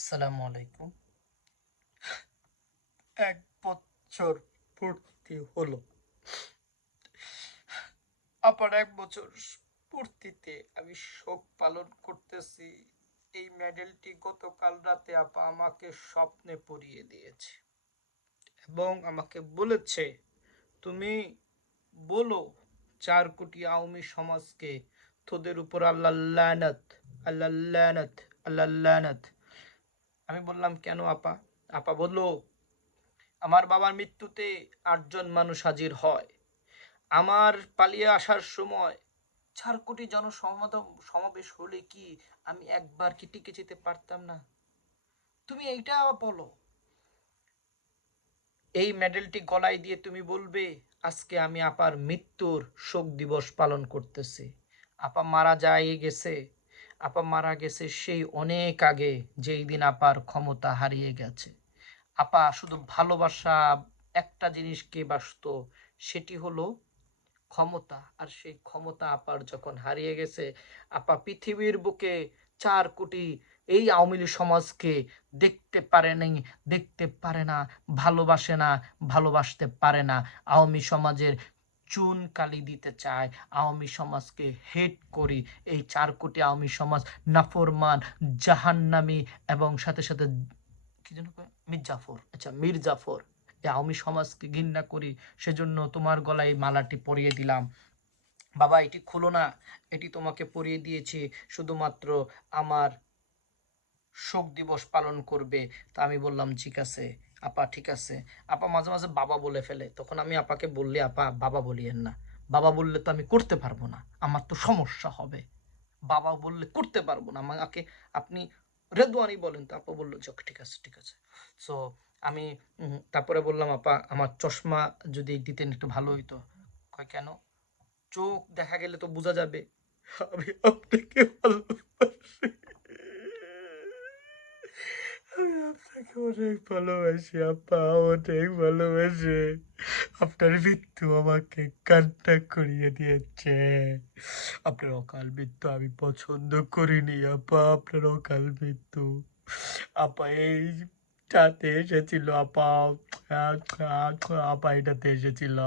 আসসালামু আলাইকুম। এক বছর পূর্তি হলো। আবার এক বছর পূর্তিতে আমি শোক পালন করতেছি। এই মেডেলটি গতকাল রাতে আপা আমাকে স্বপ্নে পরিয়ে দিয়েছে এবং আমাকে বলেছে, তুমি বলো চার কোটি আওয়ামী সমাজকে তোদের উপর আল্লাহ লানত আল্লাহ লানত আল্লাহ লানত আমি বললাম, কেন আপা? আপা বলল, আমার বাবার মৃত্যুতে আটজন মানুষ হাজির হয়। আমার পালিয়ে আসার সময় চার কোটি জনসমাগম সমাবেশ হলে কি আমি একবার কি টিকে যেতে পারতাম না? তুমি এইটা বলো। এই মেডেলটি গলায় দিয়ে তুমি বলবে, আজকে আমি আপার মৃত্যুর শোক দিবস পালন করতেছি। আপা মারা যায় গেছে। আপা মারা গেছে সেই অনেক আগে যেই দিন আপার ক্ষমতা হারিয়ে গেছে। আপা শুধু ভালোবাসা একটা জিনিসকে বাসত, সেটি হলো ক্ষমতা। আর সেই ক্ষমতা আপার যখন হারিয়ে গেছে, আপা পৃথিবীর বুকে চার কোটি এই আওয়ামী সমাজকে দেখতে পারে নাই, দেখতে পারে না, ভালোবাসে না, ভালোবাসতে পারে না। আওয়ামী সমাজের চুন কালি দিতে চায়। আওয়ামী সমাজকে হেট করি। এই চার কোটি আওয়ামী সমাজ নাফরমান, জাহান্নামি এবং সাথে সাথে কি যেন? মির্জাফর আচ্ছা মির্জাফর এই আওয়ামী সমাজকে ঘৃণা করি, সেজন্য তোমার গলায় মালাটি পরিয়ে দিলাম। বাবা, এটি খুলো না। এটি তোমাকে পরিয়ে দিয়েছি। শুধুমাত্র আমার শোক দিবস পালন করবে। তা আমি বললাম, ঠিক আছে, আপা, ঠিক আছে। আপা মাঝে মাঝে বাবা বলে ফেলে। তখন আমি আপাকে বললি, আপা, বাবা বলিয়েন না। বাবা বললে তো আমি করতে পারব না। আমার তো সমস্যা হবে। বাবা বললে করতে পারব না। আমাকে আপনি রেদওয়ানি বলেন। তো আপা বলল, যাক, ঠিক আছে ঠিক আছে। সো আমি তারপরে বললাম, আপা, আমার চশমা যদি দিতেন একটু ভালো হইতো। কয়, কেন? চোখ দেখা গেলে তো বোঝা যাবে। আমি আপনাকে আমি আপনাকে অনেক ভালোবাসি, আপা, অনেক ভালোবাসে। আপনার মৃত্যু আমাকে কান্না করিয়ে দিয়েছে। আপনার অকাল মৃত্যু আমি পছন্দ করিনি, আপা, আপনার অকাল মৃত্যু। আপা, এই টাতে এসেছিল, আপা। আপা, এটাতে এসেছিল।